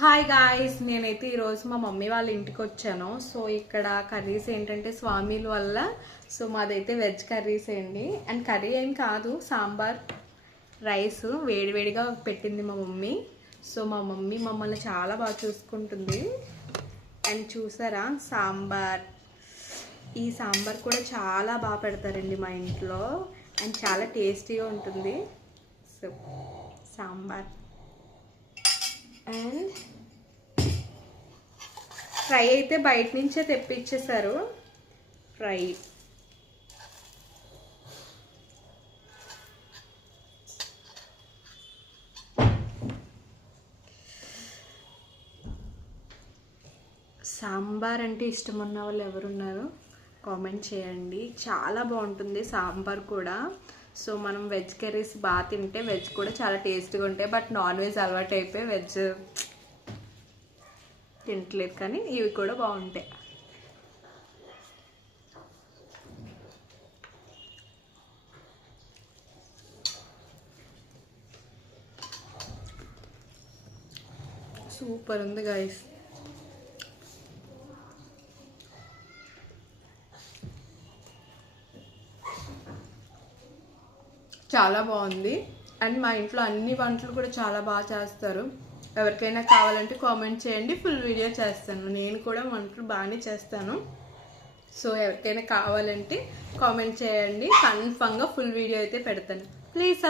Hi guys, నేనైతే ఈరోజు మా మమ్మీ వాళ్ళ ఇంటికి వచ్చాను. సో ఇక్కడ కర్రీస్ ఏంటంటే స్వామిల వల్ల సో మాదైతే వెజ్ కర్రీస్ అండి. అండ్ కర్రీ ఏం కాదు, సాంబార్ రైస్ వేడివేడిగా పెట్టింది మా మమ్మీ. సో మా మమ్మీ మమ్మల్ని చాలా బాగా చూసుకుంటుంది. అండ్ చూసారా సాంబార్, ఈ సాంబార్ కూడా చాలా బాగా పెడతారండి మా ఇంట్లో. అండ్ చాలా టేస్టీగా ఉంటుంది. సో సాంబార్ అండ్ ఫ్రై అయితే బయట నుంచే తెప్పించేశారు. ఫ్రై సాంబార్ అంటే ఇష్టం ఉన్న వాళ్ళు ఎవరున్నారు కామెంట్ చేయండి. చాలా బాగుంటుంది సాంబార్ కూడా. సో మనం వెజ్ కర్రీస్ బాగా తింటే వెజ్ కూడా చాలా టేస్ట్గా ఉంటాయి. బట్ నాన్ వెజ్ అలవాటు అయిపోయి వెజ్ తింటలేదు, కానీ ఇవి కూడా బాగుంటాయి. సూపర్ ఉంది గైస్. చాలా బాగుంది. అండ్ మా ఇంట్లో అన్ని వంటలు కూడా చాలా బాగా చేస్తారు. ఎవరికైనా కావాలంటే కామెంట్ చేయండి, ఫుల్ వీడియో చేస్తాను. నేను కూడా వంటలు బాగానే చేస్తాను. సో ఎవరికైనా కావాలంటే కామెంట్ చేయండి, కన్ఫర్మ్గా ఫుల్ వీడియో అయితే పెడతాను. ప్లీజ్